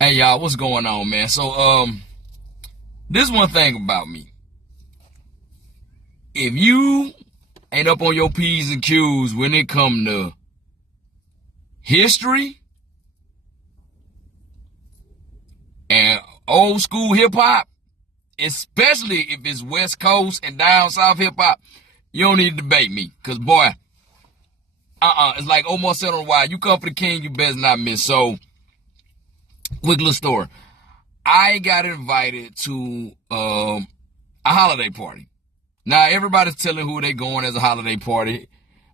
Hey y'all, what's going on, man? This one thing about me. If you ain't up on your P's and Q's when it come to history and old school hip hop, especially if it's West Coast and down South hip hop, you don't need to debate me. Cause boy, it's like almost said on the wire, you come for the king, you best not miss. So, quick little story. I got invited to a holiday party. Now everybody's telling who they going as a holiday party.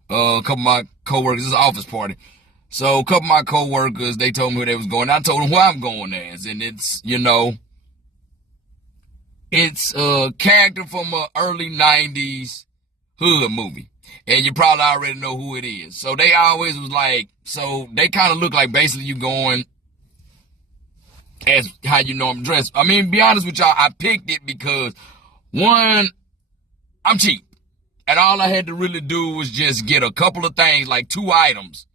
A couple of my coworkers, it's an office party. So a couple of my coworkers, they told me who they was going. I told them who I'm going as, and it's a character from a early 90's hood movie, and you probably already know who it is. So they always was like, so they kind of look like basically you going as how you know I'm dressed. I mean, be honest with y'all, I picked it because one, I'm cheap. And all I had to really do was just get a couple of things, like 2 items,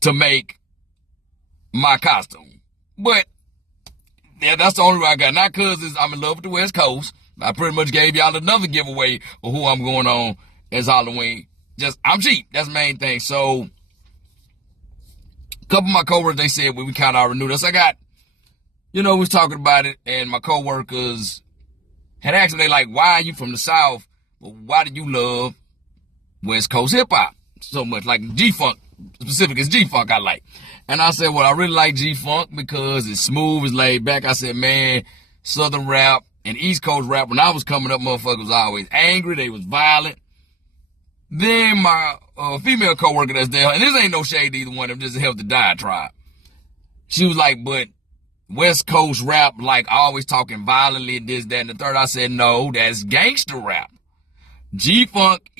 to make my costume. But yeah, that's the only way I got. Not because I'm in love with the West Coast. I pretty much gave y'all another giveaway of who I'm going on as Halloween. Just, I'm cheap. That's the main thing. So, a couple of my coworkers, they said, well, we kind of already knew this. We was talking about it, and my coworkers had asked me, they like, why are you from the South? Well, why do you love West Coast hip hop so much? Like GFunk, specific is GFunk I like. And I said, well, I really like GFunk because it's smooth, it's laid back. I said, man, Southern rap and East Coast rap, when I was coming up, motherfuckers was always angry, they was violent. Then my female coworker that's there, and this ain't no shade to either one of them, just a healthy diatribe. She was like, but West Coast rap, like always talking violently, this, that, and the third. I said, no, that's gangster rap. G-Funk,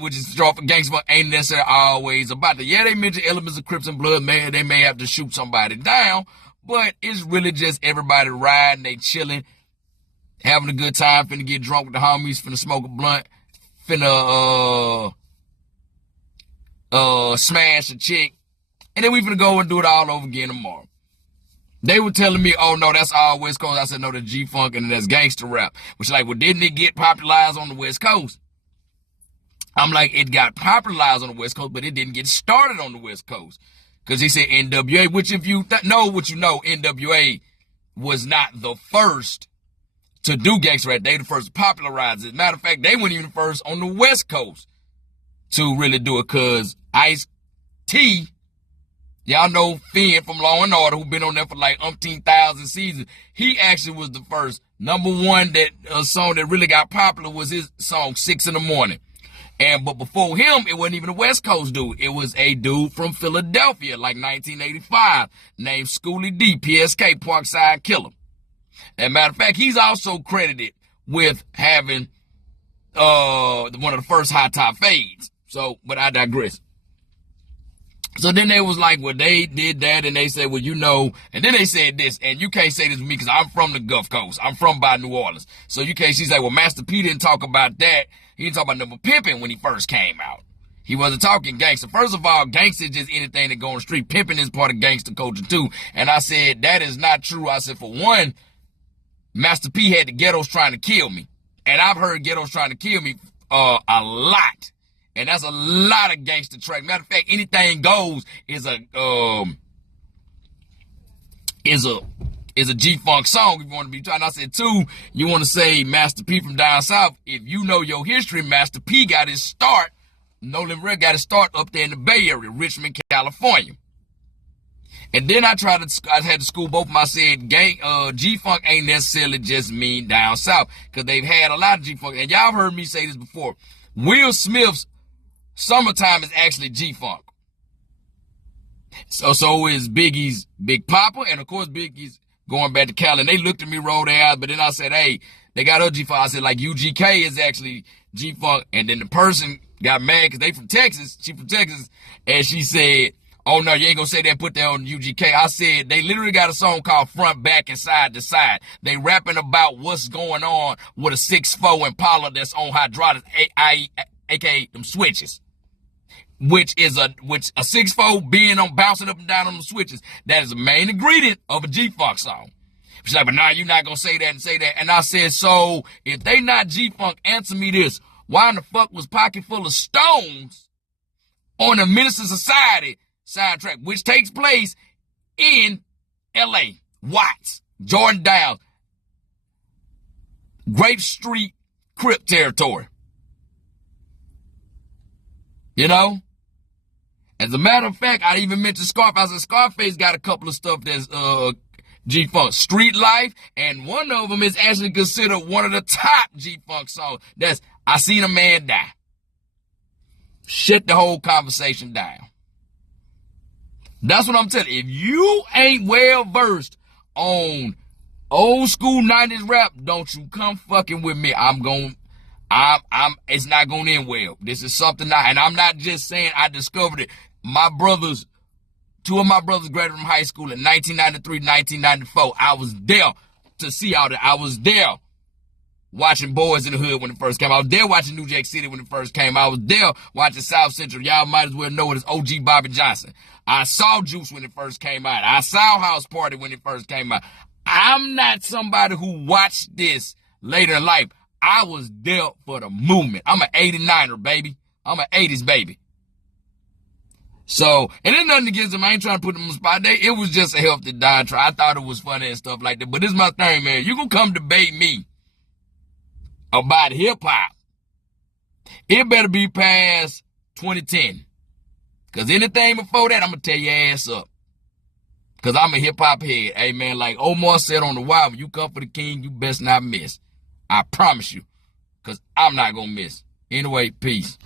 which is short for gangster funk, ain't necessarily always about it. Yeah, they mention elements of Crips and Blood, man, they may have to shoot somebody down, but it's really just everybody riding, they chilling, having a good time, finna get drunk with the homies, finna smoke a blunt, finna smash a chick, and then we finna go and do it all over again tomorrow. They were telling me, oh no, that's all West Coast. I said, no, that's G-Funk and that's gangster rap. Which like, well, didn't it get popularized on the West Coast? I'm like, it got popularized on the West Coast, but it didn't get started on the West Coast. Cause he said NWA, which if you know what you know, NWA was not the first to do gangster rap. They the first to popularize it. Matter of fact, they weren't even the first on the West Coast to really do it. Cause Ice-T, y'all know Finn from Law and Order, who been on there for like umpteen thousand seasons. He actually was the first. Number one song that really got popular was his song 6 in the Morning. But before him, it wasn't even a West Coast dude. It was a dude from Philadelphia, like 1985, named Schoolie D, PSK, Parkside Killer. And matter of fact, he's also credited with having one of the first high top fades. So, but I digress. So then they was like, well, they did that, and they said, well, and then they said this, and you can't say this to me because I'm from the Gulf Coast. I'm from by New Orleans. So you can't, she's like, well, Master P didn't talk about that. He didn't talk about number pimping when he first came out. He wasn't talking gangster. First of all, gangster is just anything that go on the street. Pimping is part of gangster culture too. And I said, that is not true. I said, for one, Master P had the ghettos trying to kill me. And I've heard ghettos trying to kill me a lot. And that's a lot of gangster track. Matter of fact, Anything Goes is a G-Funk song if you want to be trying. I said, two, you want to say Master P from down south. If you know your history, Master P got his start, Nolan Red got his start up there in the Bay Area, Richmond, California. And then I had to school both of them. I said, G-Funk ain't necessarily just mean down south, because they've had a lot of G-Funk. And y'all heard me say this before. Will Smith's Summertime is actually G-Funk. So is Biggie's Big Papa, and of course Biggie's going back to Cali. And they looked at me, rolled their eyes, but then I said, hey, they got other G-Funk. I said, like UGK is actually G-Funk. And then the person got mad because they from Texas. She from Texas. And she said, oh no, you ain't gonna say that, put that on UGK. I said, they literally got a song called Front, Back, and Side to Side. They rapping about what's going on with a 6'4" Impala that's on hydraulics, aka them switches. which a 6-4 being on bouncing up and down on the switches. That is the main ingredient of a G-Funk song. She's like, but nah, you're not gonna say that and say that. And I said, so if they not G-Funk, answer me this. Why in the fuck was Pocket Full of Stones on the Minister Society soundtrack, which takes place in L.A., Watts, Jordan Downs, Grape Street, Crip territory? You know? As a matter of fact, I even mentioned Scarface. I said Scarface got a couple of stuff that's G-Funk. Street Life, and one of them is actually considered one of the top G-Funk songs. That's I Seen a Man Die. Shut the whole conversation down. That's what I'm telling you. If you ain't well versed on old school 90s rap, don't you come fucking with me. It's not gonna end well. This is something and I'm not just saying I discovered it. Two of my brothers graduated from high school in 1993, 1994. I was there to see all that. I was there watching Boys in the Hood when it first came out. I was there watching New Jack City when it first came out. I was there watching South Central. Y'all might as well know it as OG Bobby Johnson. I saw Juice when it first came out. I saw House Party when it first came out. I'm not somebody who watched this later in life. I was there for the movement. I'm an 89er, baby. I'm an 80s baby. So, and there's nothing against them. I ain't trying to put them on the spot. It was just a healthy diatribe. I thought it was funny and stuff like that. But this is my thing, man. You gonna come debate me about hip-hop, it better be past 2010. Because anything before that, I'm going to tear your ass up. Because I'm a hip-hop head. Hey, man, like Omar said on The Wire, when you come for the king, you best not miss. I promise you. Because I'm not going to miss. Anyway, peace.